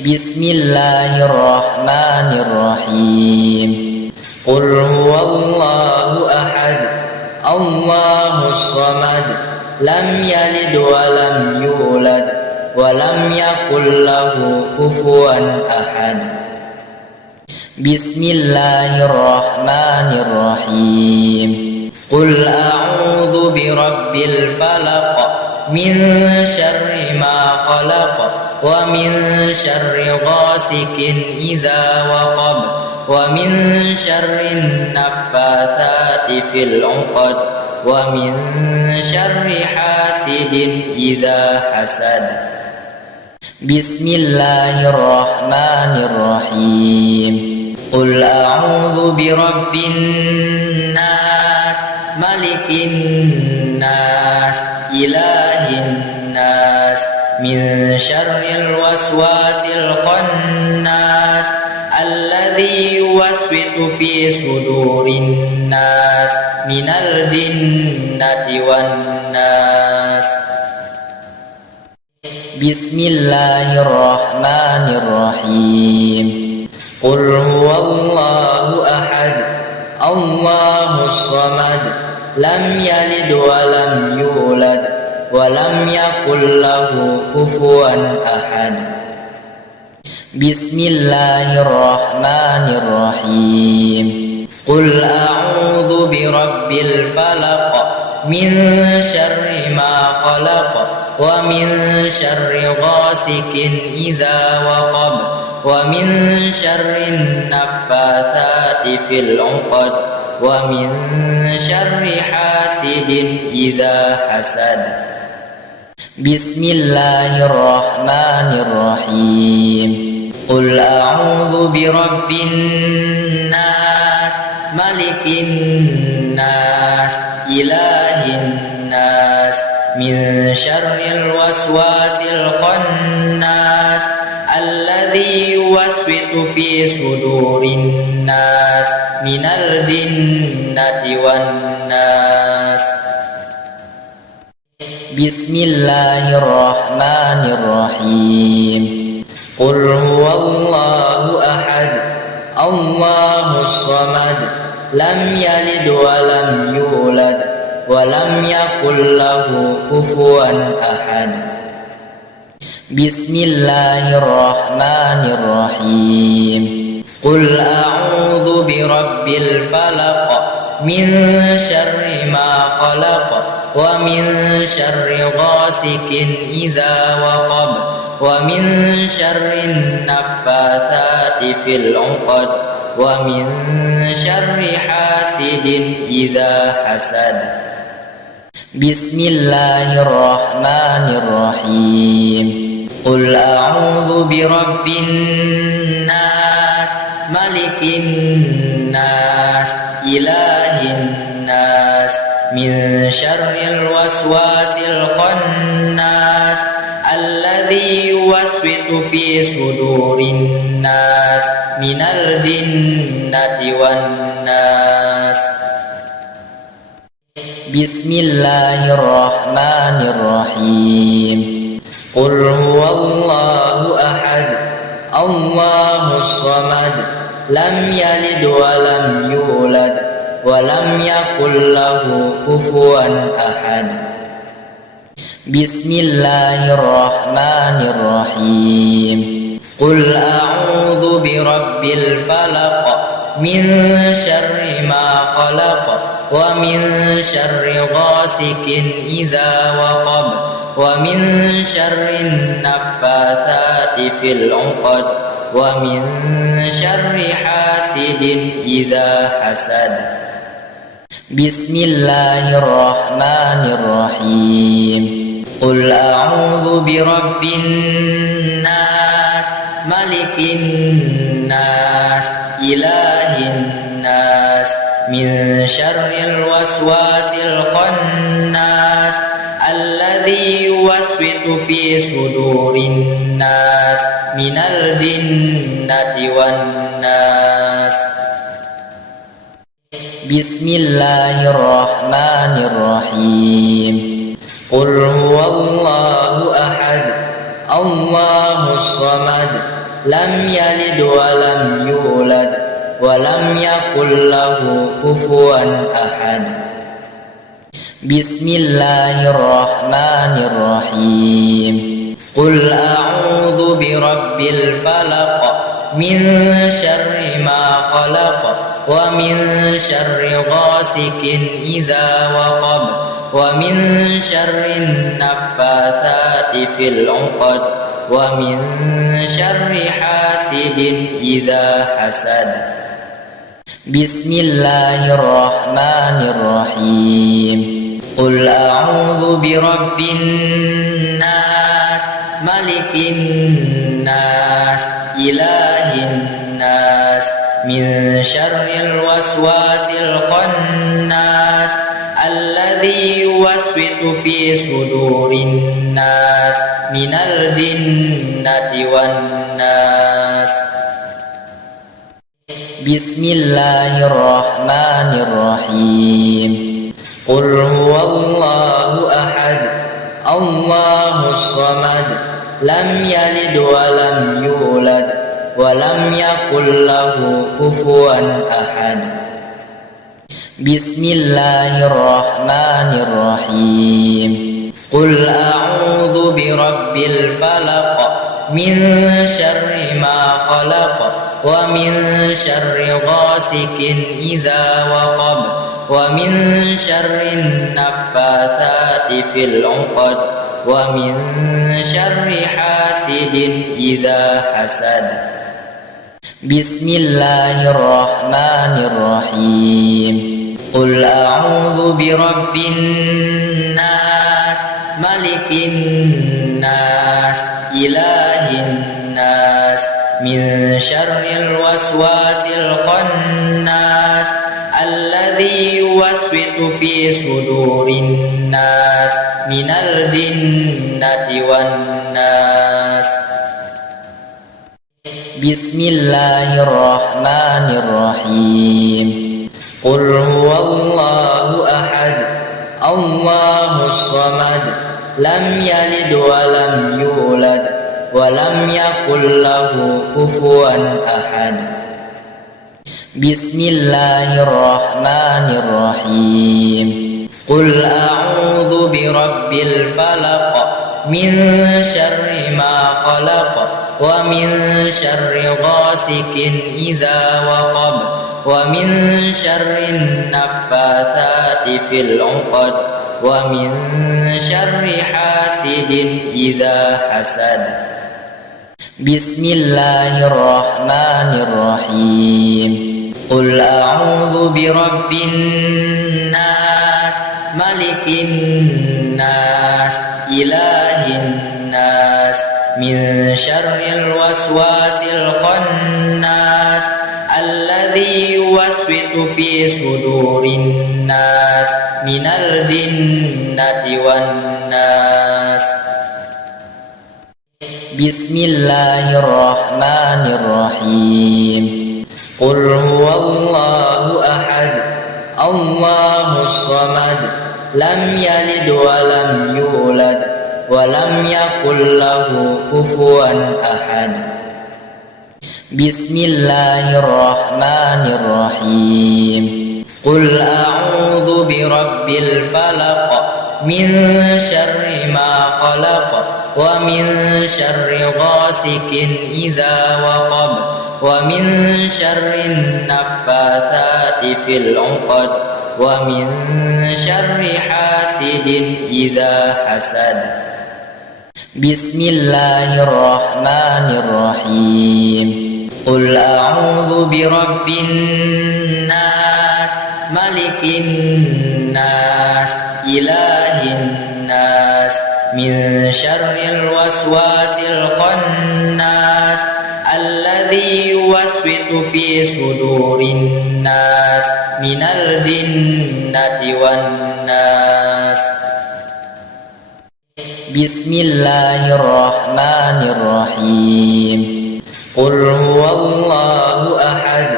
Bismillahirrahmanirrahim. Qul huwallahu ahad, Allahus samad, lam yalid wa lam yulad, wa lam yakul lahu kufuwan ahad. Bismillahirrahmanirrahim. Qul a'udzu birabbil falaq, min syarri ma khalaq, wa min syarri ghasikin idza waqab, wa min syarri naffatsati fil 'uqad, wa min syarri hasidin idza hasad. Bismillahirrahmanirrahim. Qul a'udzu birabbin nas, malikin nas, ilahin nas, min syarril waswasil khannas, alladzi yuwaswisu fi sudurin nas, minal jinnati wan nas. Bismillahirrahmanirrahim. Qul huwallahu ahad, Allahus samad, lam yalid wa lam yulad, wa lam yakul lahu kufuwan ahad. Bismillahirrahmanirrahim. Qul a'udzu birabbil falaq, min syarri ma khalaq, wa min syarri ghasikin idza waqab, wa min syarri naffatsati fil 'uqad, wa min syarri hasidin idza hasad. Bismillahirrahmanirrahim. Qul a'udzu birabbin nas, malikin nas, ilahin nas, min syarril waswasil khannas, alladzi yuwaswisu fi sudurin nas, minal jinnati wan nas. Bismillahirrahmanirrahim. Qul huwallahu ahad, Allahus samad, lam yalid wa lam yulad, wa lam yakul lahu kufuwan ahad. Bismillahirrahmanirrahim. Qul a'udzu birabbil falaq, min syarri ma khalaq, wa min syarri ghasikin idza waqab, wa min syarri naffatsati fil 'uqad, wa min syarri hasidin idza hasad. Bismillahirrahmanirrahim. Qul a'udzu birabbin nas, malikin nas, ilahin nas, min syarril waswasil khannas, alladzi yuwaswisu fi sudurin nas, minal jinnati wan nas. Bismillahirrahmanirrahim. Qul huwallahu ahad, Allahus samad, lam yalid wa lam yulad, wa lam yakul lahu kufuwan ahad. Bismillahirrahmanirrahim. Qul a'udzu birabbil falaq, min syarri ma khalaq, wa min syarri ghasikin idza waqab, wa min syarri naffatsati fil 'uqad, wa min syarri hasidin idza hasad. Bismillahirrahmanirrahim. Qul a'udzu birabbin nas, malikin nas, ilahin nas, min syarril waswasil khannas, alladzi yuwaswisu fi sudurin nas, minal jinnati wan nas. Bismillahirrahmanirrahim. Qul huwallahu ahad, Allahus samad, lam yalid wa lam yulad, wa lam yakul lahu kufuwan ahad. Bismillahirrahmanirrahim. Qul a'udzu birabbil falaq, min syarri ma khalaq, wa min syarri ghasikin idza waqab, wa min syarri naffatsati fil 'uqad, wa min syarri hasidin idza hasad. Bismillahirrahmanirrahim. Qul a'udzu birabbin nas, malikin nas, ilahin nas, min syarril waswasil khannas, alladzi yuwaswisu fi sudurin nas, minal jinnati wan nas. Bismillahirrahmanirrahim. Qul huwallahu ahad, Allahus samad, lam yalid wa lam yulad, wa lam yakul lahu kufuwan ahad. Bismillahirrahmanirrahim. Qul a'udzu birabbil falaq, min syarri ma khalaq, wa min syarri ghasikin idza waqab, wa min syarri naffatsati fil 'uqad, wa min syarri hasidin idza hasad. Bismillahirrahmanirrahim. Qul a'udzu birabbin nas, malikin nas, ilahin nas, min syarril waswasil khannas, alladzi yuwaswisu fi sudurin nas, minal jinnati wan nas. Bismillahirrahmanirrahim. Qul huwallahu ahad, Allahus samad, lam yalid wa lam yulad, wa lam yakul lahu kufuwan ahad. Bismillahirrahmanirrahim. Qul a'udzu birabbil falaq, min syarri ma khalaq, wa min syarri ghasikin idza waqab, wa min syarri naffatsati fil 'uqad, wa min syarri hasidin idza hasad. Bismillahirrahmanirrahim. Qul a'udzu birabbin nas, malikin nas, ilahin nas, min syarril waswasil khannas, alladzi yuwaswisu fi sudurin nas, minal jinnati wan nas. Bismillahirrahmanirrahim. Qul huwallahu ahad, Allahus samad, lam yalid wa lam yulad, wa lam yakul lahu kufuwan ahad. Bismillahirrahmanirrahim. Qul a'udzu birabbil falaq, min syarri ma khalaq, wa min syarri ghasikin idza waqab, wa min syarri naffatsati fil 'uqad, wa min syarri hasidin idza hasad. Bismillahirrahmanirrahim. Qul a'udzu birabbin nas, malikin nas, ilahin nas, min syarril waswasil khannas, alladzi yuwaswisu fi sudurin nas, minal jinnati wan nas. Bismillahirrahmanirrahim. Qul huwallahu ahad,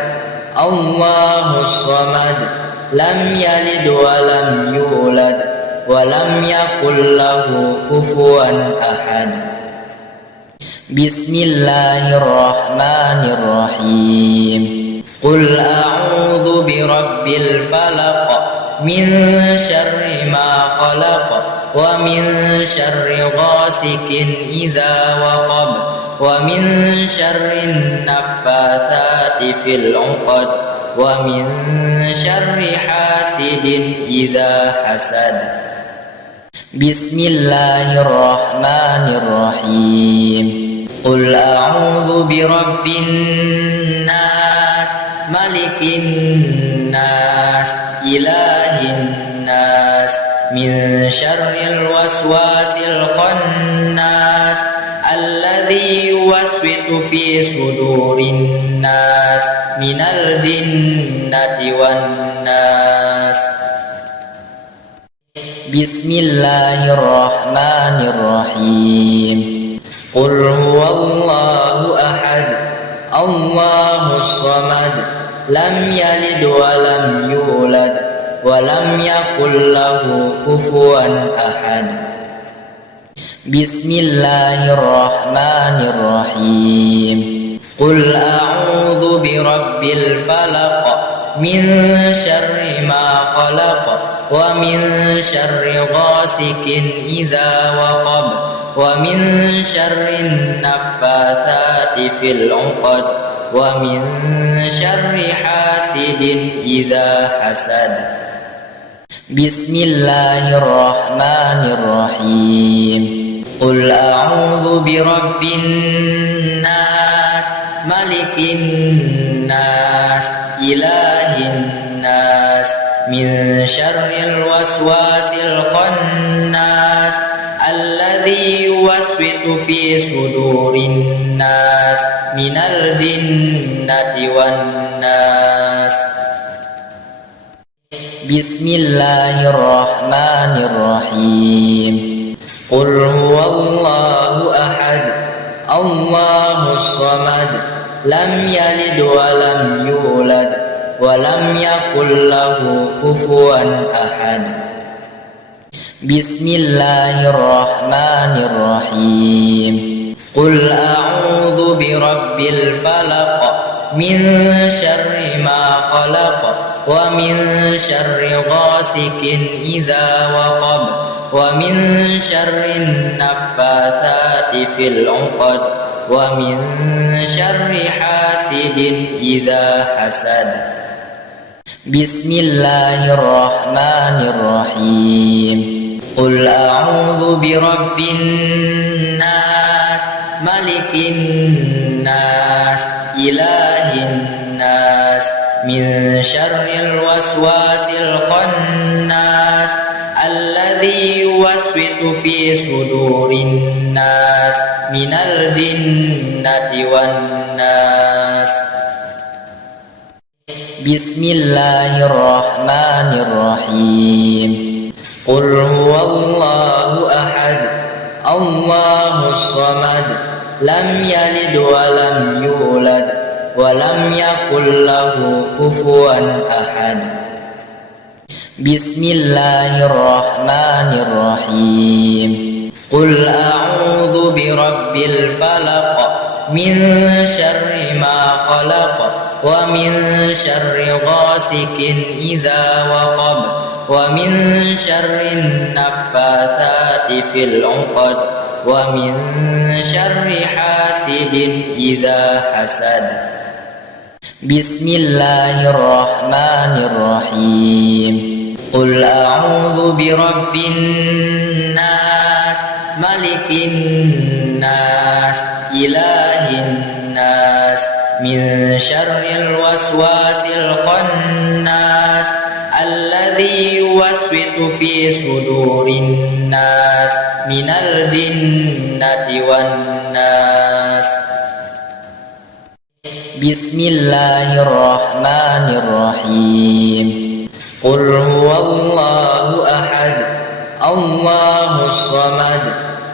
Allahus samad, lam yalid wa lam yulad, wa lam yakul lahu kufuwan ahad. Bismillahirrahmanirrahim. Qul a'udzu birabbil falaq min syarri ma khalaq wa min syarri ghasikin idza waqab wa min syarri naffatsati fil 'uqad wa min syarri hasidin idza hasad. Bismillahirrahmanirrahim. Qul a'udzu birabbin nas malikin nas ilahin nas min syarril waswasil khannas alladzi yuwaswisu fi sudurin nas minal jinnati wan nas. Bismillahirrahmanirrahim. Qul huwallahu ahad, Allahus samad, lam yalid wa lam yulad wa lam yakul lahu kufuwan ahad. Bismillahirrahmanirrahim. Qul a'udzu birabbil falaq min syarri ma khalaq wa min syarri ghasikin idza waqab wa min syarri naffatsati fil 'uqad wa min syarri hasidin idza hasad. Bismillahirrahmanirrahim. Qul a'udzu birabbin nas malikin nas ilahin nas min syarril waswasil khannas alladzi yuwaswisu fi sudurin nas minal jinnati wan nas. Bismillahirrahmanirrahim. Qul huwallahu ahad, Allahus samad, lam yalid wa lam yulad wa lam yakul lahu kufuwan ahad. Bismillahirrahmanirrahim. Qul a'udzu birabbil falaq min syarri ma khalaq wa min syarri ghasikin idza waqab wa min syarri naffatsati fil 'uqad wa min syarri hasidin idza hasad. Bismillahirrahmanirrahim. Qul a'udzu birabbin nas malikin nas ilahin nas min syarril waswasil khannas alladzi yuwaswisu fi sudurin nas minal jinnati wan nas. Bismillahirrahmanirrahim. Qul huwallahu ahad, Allahus samad, lam yalid wa lam yulad wa lam yakul lahu kufuwan ahad. Bismillahirrahmanirrahim. Qul a'udzu birabbil falaq min syarri ma khalaq wa min syarri ghasikin idza waqab wa min syarri naffatsati fil 'uqad wa min syarri hasidin idza hasad. Bismillahirrahmanirrahim. Qul a'udzu birabbin nas malikin nas ilahin nas min syarril waswasil khannas alladzi yuwaswisu fi sudurin nas minal jinnati wan nas. Bismillahirrahmanirrahim. Qul huwallahu ahad, Allahus samad,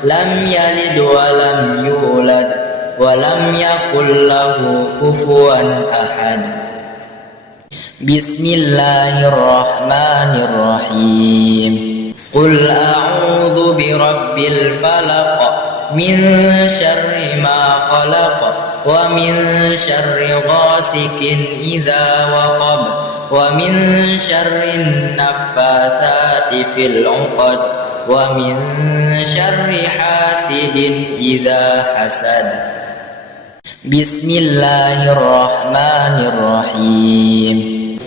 lam yalid wa lam yulad wa lam yakul lahu kufuwan ahad. Bismillahirrahmanirrahim. Qul a'udzu birabbil falaq من شر ما خلق ومن شر غاسق إذا وقب ومن شر النفاثات في العقد ومن شر حاسد إذا حسد. بسم الله الرحمن الرحيم.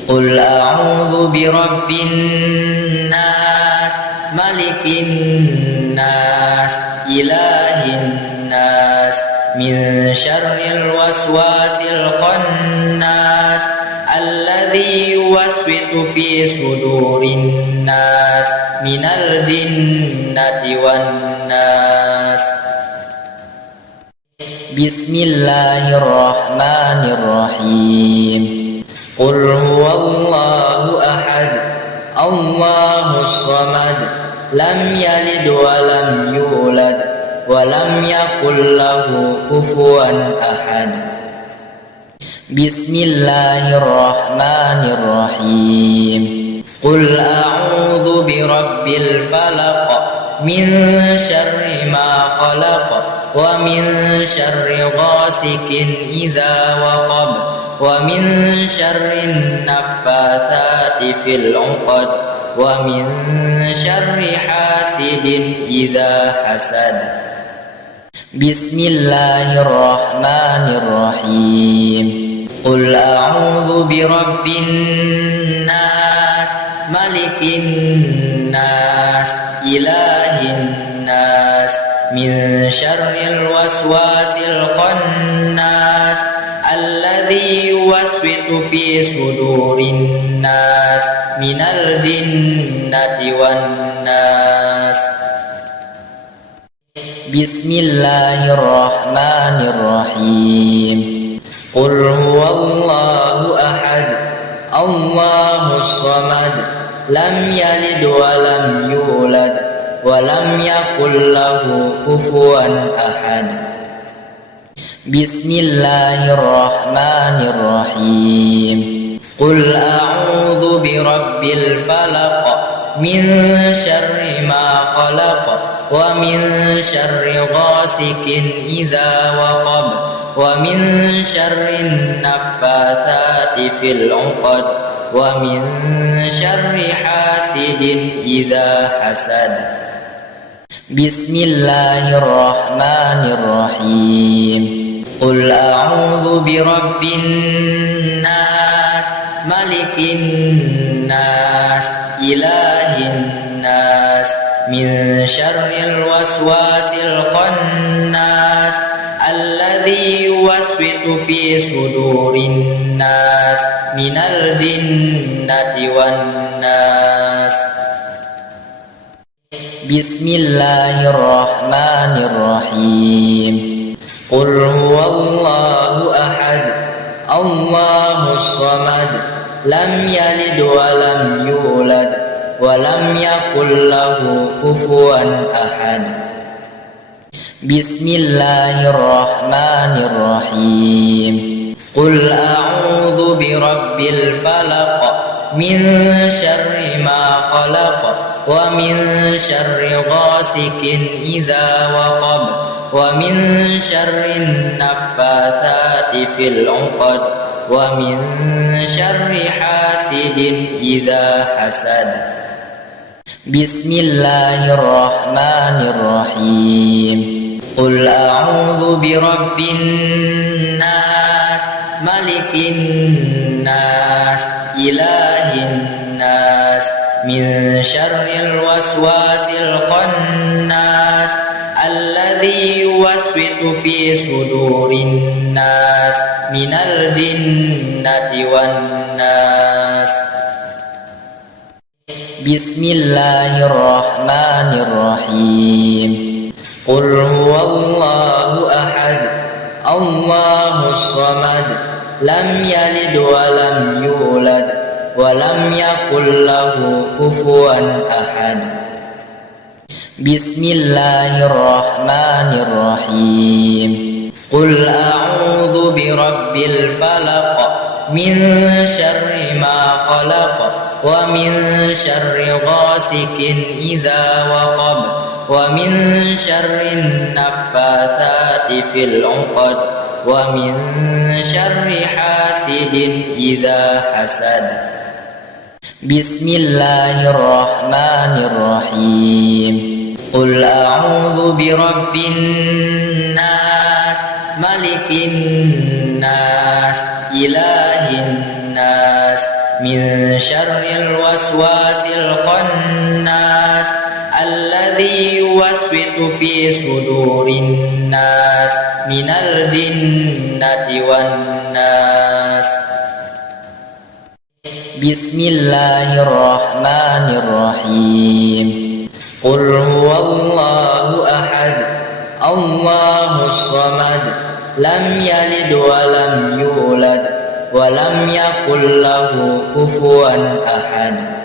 قل أعوذ برب الناس ملك الناس إله الناس من شر الوسواس الخناس الذي يوسوس في صدور الناس من الجنة والناس. بسم الله الرحمن الرحيم. قل هو الله أحد الله الصمد لم يلد ولم يولد ولم يكن له كفوا أحد. بسم الله الرحمن الرحيم. قل أعوذ برب الفلق من شر ما خلق ومن شر غاسق إذا وقب ومن شر النفاثات في العقد ومن شر حاسد إذا حسد. بسم الله الرحمن الرحيم. قل أعوذ برب الناس ملك الناس إله الناس من شر الوسواس الخناس الذي يوسوس في صدور الناس من الجنة والناس. بسم الله الرحمن الرحيم. قل هو الله أحد الله الصمد لم يلد ولم يولد ولم يكن له كفوا أحد. بسم الله الرحمن الرحيم. قل أعوذ برب الفلق من شر ما خلق ومن شر غاسق إذا وقب ومن شر النفاثات في العقد ومن شر حاسد إذا حسد. بسم الله الرحمن الرحيم. قل أعوذ برب الناس ملك الناس إله الناس من شر الوسواس الخناس الذي يوسوس في صدور الناس من الجنة والناس. بسم الله الرحمن الرحيم. قل هو الله أحد الله الصمد لم يلد ولم يولد ولم يكن له كفوا أحد. بسم الله الرحمن الرحيم. قل أعوذ برب الفلق من شر ما خلق ومن شر غاسق إذا وقب ومن شر النفاثات في العقد ومن شر حاسد إذا حسد. بسم الله الرحمن الرحيم. قل أعوذ برب الناس ملك الناس إله الناس من شر الوسواس الخناس الذي يوسوس في صدور الناس من الجنة والناس. بسم الله الرحمن الرحيم. قل هو الله أحد الله الصمد لم يلد ولم يولد ولم يكن له كفوا أحد. بسم الله الرحمن الرحيم. قل أعوذ برب الفلق من شر ما خلق ومن شر غاسق إذا وقب ومن شر النفاثات في العقد ومن شر حاسد إذا حسد بسم الله الرحمن الرحيم قل أعوذ برب الناس ملك الناس إله الناس من شر الوسواس الخناس الذي يوسوس في صدور الناس من الجنة والناس بسم الله الرحمن الرحيم قل هو الله أحد الله الصمد لم يلد ولم يولد ولم يكن له كفوا أحد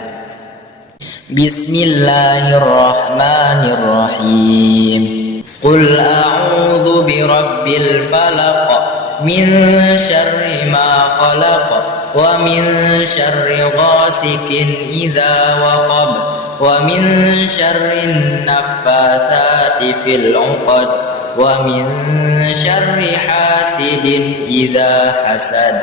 بسم الله الرحمن الرحيم قل أعوذ برب الفلق من شر ما خلق ومن شر غاسق إذا وقب ومن شر النفاثات في العقد ومن شر حاسد إذا حسد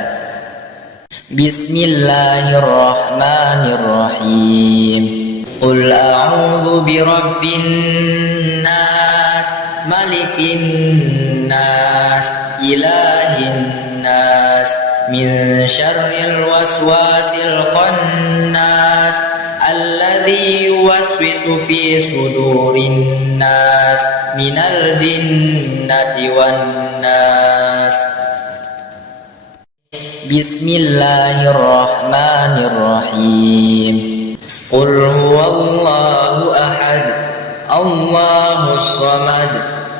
بسم الله الرحمن الرحيم قل أعوذ برب الناس ملك الناس إله الناس من شر الوسواس الخناس الذي يوسوس في صدور الناس من الجنة والناس بسم الله الرحمن الرحيم قل هو الله أحد الله الصمد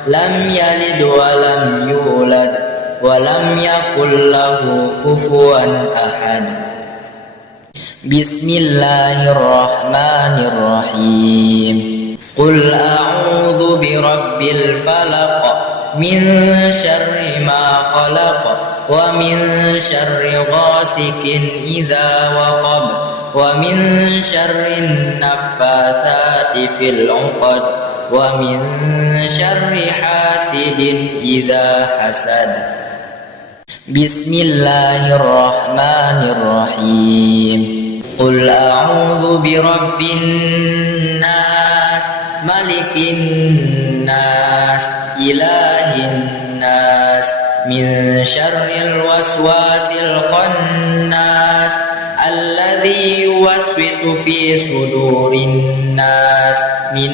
لم يلد ولم يولد ولم يكن له كفوا أحد بسم الله الرحمن الرحيم قل أعوذ برب الفلق من شر ما خلق ومن شر غاسق إذا وقب ومن شر النفاثات في العقد ومن شر حاسد إذا حسد بسم الله الرحمن الرحيم قل أعوذ برب الناس ملك الناس إله الناس من شر الوسواس الخناس الذي يوسوس في صدور الناس من